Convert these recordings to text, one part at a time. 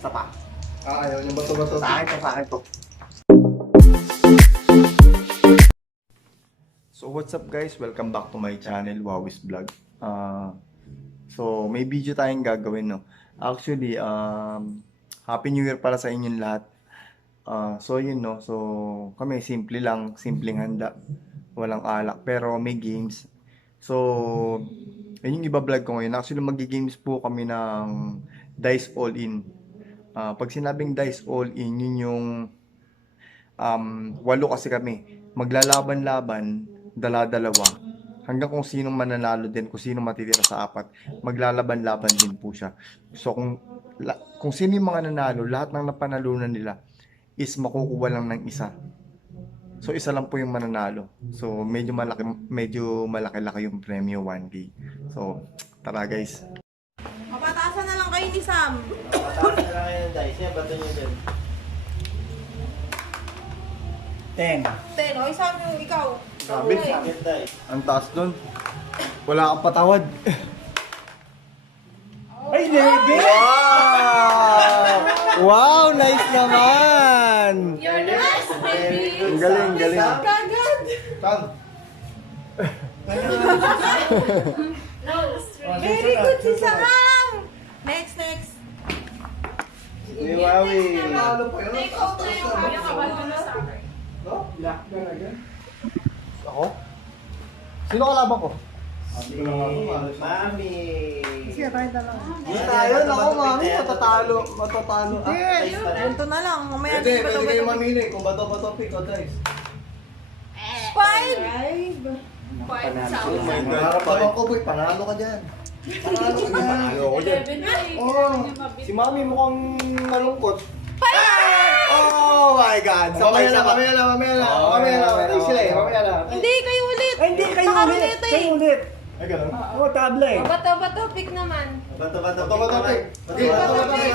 Isa pa. Ayaw niyo bato-bato. Sa akin to. So what's up guys? Welcome back to my channel, Wawis Vlog. So may video tayong gagawin, no? Actually, Happy New Year para sa inyong lahat. So yun, no? So kami simple lang, simpleng handa. Walang alak, pero may games. So yun yung iba-vlog ko ngayon. Actually magi-games po kami ng Dice All In. Pag sinabing Dice All In, yun yung 8 kasi kami. Maglalaban-laban, dala-dalawa. Hanggang kung sinong mananalo din, kung sinong matitira sa 4, maglalaban-laban din po siya. So kung sino yung mga nanalo, lahat ng napanalunan nila is makukuha lang ng isa. So isa lang po yung mananalo. So medyo malaki-laki yung premyo 1K. So tara guys. Mapataasan na lang kayo ni Sam. Mataas na lang kayo ng dice. Yan, bato nyo dyan. 10. O, Sam yung ikaw. Grabe. Sakit dice. Ang taas dun. Wala kang patawad. Ay, lady! Wow! Wow! Nice naman! You're nice, baby. Ang galing, galing. Kagad. Sam. Very good si Sam. Next. Uy, Wawi. Ano pa yun? Take out na yung kaya kabalo na sa akin. No? Black na agad. Ako? Sino kalaban ko? Si Mami. Sige, tayo na lang. Hindi tayo. Ako, mami. Matatalo. Punto na lang. Mamaya Pwede ba ito? kayo mamili kung bato-bato pick o dice. 5. Pangarap naman ko, boy. Panalo ka dyan. Panalo ka dyan. Panalo ko dyan. Oh, Si mami mukhang malungkot. Oh my God! mamaya na. Mamaya na. Ay, sila eh. Mamaya na. Hindi, kayo ulit. Ay, hindi. Kayo Saka ulit. ruleta eh. Kayo ulit. Ay, ganun. Oo, tabla eh. Bato-bato pick naman. Bato-bato. Bato-bato pick. Bato-bato pick.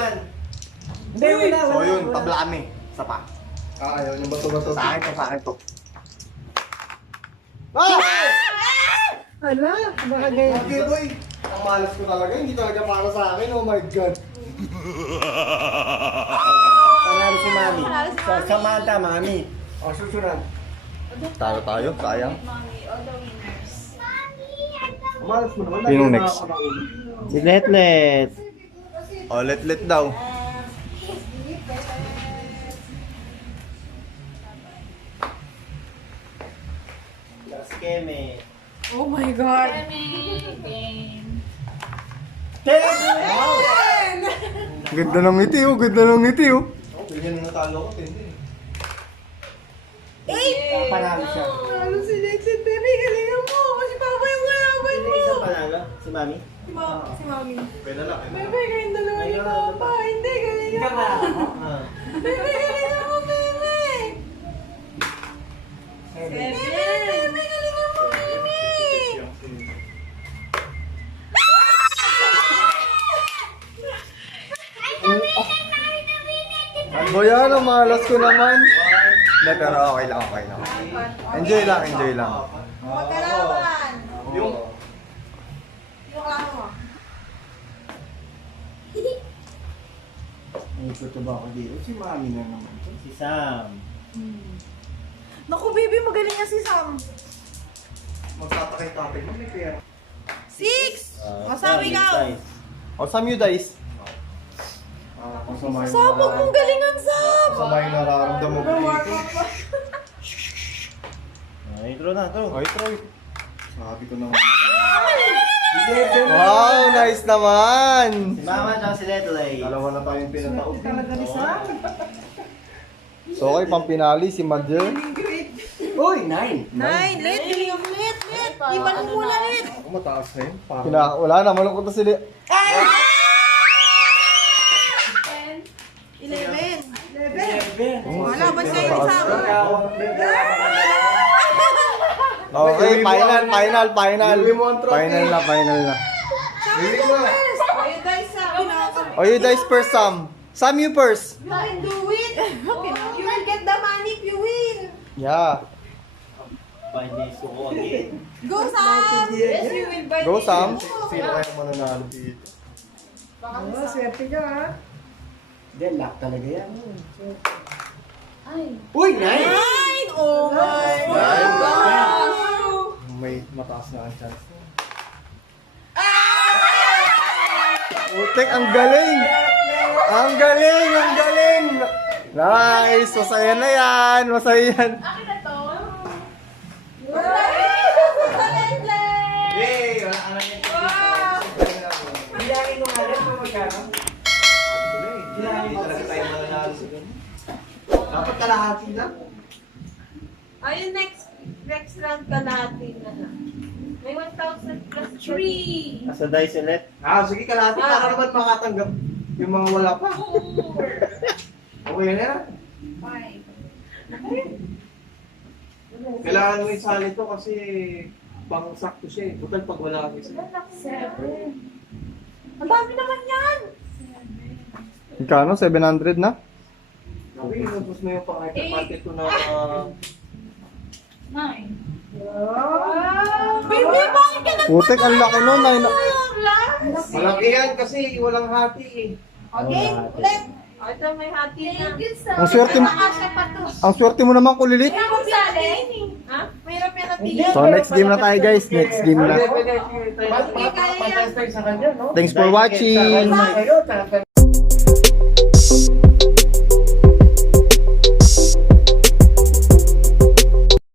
Hindi, wala. So yun, tabla kami. Isa pa. Ayaw niyo bato-bato. Sa akin to. Ala, nakagaya. Okay, boy. Ang malas ko talaga. Hindi talaga para sa akin. Oh my God. Panalo si Mami. Panalo si Sa Mami. Samantha, Mami. O, susunod. Talo tayo, sayang. Ang malas mo naman. Sinong next? Si Letlet. Oh, let daw. Las Keme. Oh my God. Ganda ng ngiti oh, Ganyan na natalo ko. Hindi. Panalo siya. Ano si Lexit, baby? Galingan mo. Si Papa yung kalaban mo. Isa panalo. Si Mami. Si Mami. Pwede na. Bebe, kayong dalawa ni Papa. Hindi, galingan mo. Bebe, galingan mo, bebe. Bebe, galingan mo, bebe. Ano yan, ang malas ko naman. Hindi, pero okay lang. Enjoy lang. Magkalaban. Yung Yung klaro mo. May ito ba ako dito? Si Mami na naman. Si Sam. Naku, baby, magaling nga si Sam. Magtatakay-takay mo. May pera. 6! Masabi ka. O, Sam you dice. Masama yung Sam, huwag mong galingan, Sam. Masama yung nararamdaman ko dito. Intro na, to. Okay, Troy. Sabi ko naman. Wow, nice naman. Si Mama at si Letlet. Dalawa na tayong pinataog. So, okay, pampinali si Madjer. Uy, 9. 9, lit. Iwan mo muna, lit. Ako mataas na yun. Parang Wala na, malungkot na sila. 11. Wala ba siya yung Sam? Okay, final. Final na. Bili ko na. Ayun, guys, Sam. O, you dice first, Sam. Sam, you first. You can do it. You will get the money if you win. Yeah. 5 days to go again. Go, Sam. Yes, you will buy Go, Sam. Sino kaya mananalo dito? Baka swerte ka, ha? Hindi, lock talaga yan. Ay. Uy, nice! Ay! Oh my gosh! May mataas na ang chance. Putik, ang galing! Ang galing! Ang galing! Nice! Masaya na yan! Masaya yan! Akin na to. Ay! Salendler! Yay! Wala ka na yan. Wow! Bilangin mo nga rin kung magkano. Bilangin talaga tayo mananalo sa ganyan. Dapat kalahati lang. Ayun, next round ka natin na lang. May 1,000 plus 3. Nasa dice ulit. Sige kalahati para naman makatanggap yung mga wala pa. 4. Okay na yan. 5. Kailangan mo isali to kasi pang sakto siya eh. Total pag wala kami isa. 7. Ang dami naman yan! Magkano? 700 na? Okay, inubos mo yung pang-hypermarket ko na 9. Baby, bakit ka nagpapalala? Putik, ang laki nun. malaki yan kasi walang hati eh. Okay, ulit. O, ito may hati na. Ang swerte mo. Makasya pa to. Ang swerte mo naman, kulilit. Mayroon mo sali? Ha? Mayroon yan natin. So, next game na tayo, guys. Next game na. Pwede. Patest tayo sa kanya, no? Thanks for watching. Kayo,